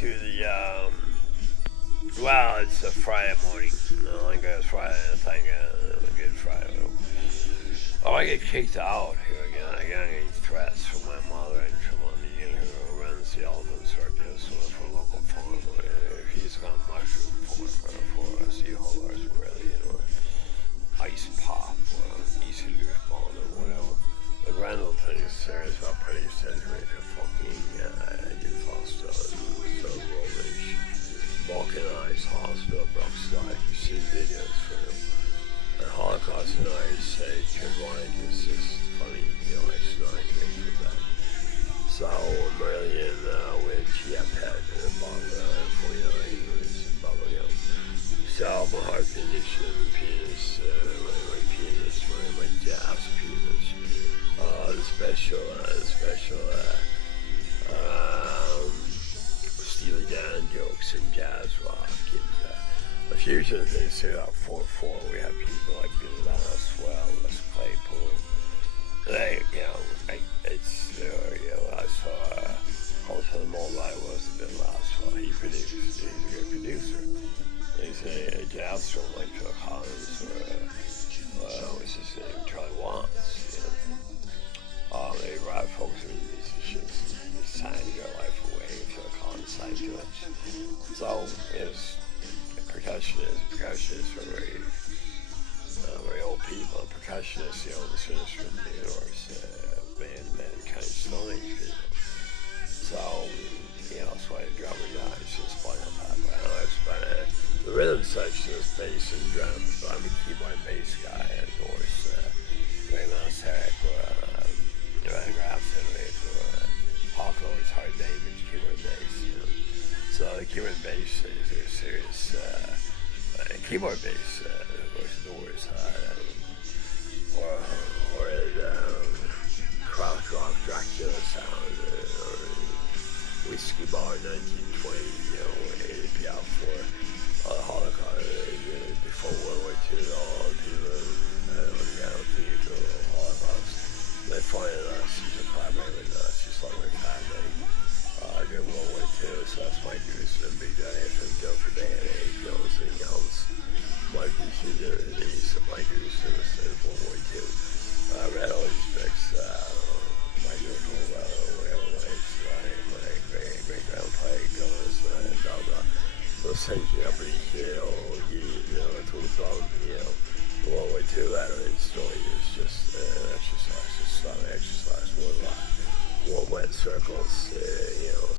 to the, well, it's a Friday morning. I think it's Friday, I think Good Friday. Oh, I get kicked out here again. I got any threats from my mother and from Ian, who runs the elephant circus for a local farm. He's got a mushroom farm for seahorse, really, ice pop, easy to respond or whatever. The Granville thing is serious about pretty century to fucking youth hostel and so Romish, balkanized hospital, Brookslide. You see videos for them. The Holocaust in the United States, Klondyke is just funny, it's not great for that. So, Marillion with Chia Pet and a bottle of 49 years in Bubblegum. So, my heart condition, penis, my penis, my jazz penis. The special Steely Dan jokes and jazz rock and a fusion things here at 4-4. We have people like Bill Laswell, Les Claypool. I saw also Moorcock was a Bill Laswell. He's a good producer. He's a jazz from like Phil Collins or what's his name, Charlie Watts. They rock folks and musicians. It's time to go life away for a concert to it. So, yes, percussionists are very old people. Percussionists, the oldest instrument in the universe, mankind Stone Age people. So, that's why the drummer dies in Spinal Tap. The rhythm section is bass and drums, but I'm a keyboard and bass guy, of course. Raymond Herrick or Van Grafton or Hawklord's Hard David's keyboard and bass. So the keyboard and bass is a serious keyboard bass, of course, Doors or crowd rock Dracula sound or Whiskey Bar 1920, APL for the Holocaust before World War II, all the people on the ground theater of the Holocaust. They find Nazis or collaborate with Nazis like my family during World War II, so that's my goose and big day from Joe for Day and Age, anything else. My goose in the East of my goose in the World War II. Read all these books, my George Orwell, whatever ways, my great-grandpa goes, and blah, blah. So essentially, I'm pretty sure, the World War II veteran story is just exercise, just exercise, more wet circles,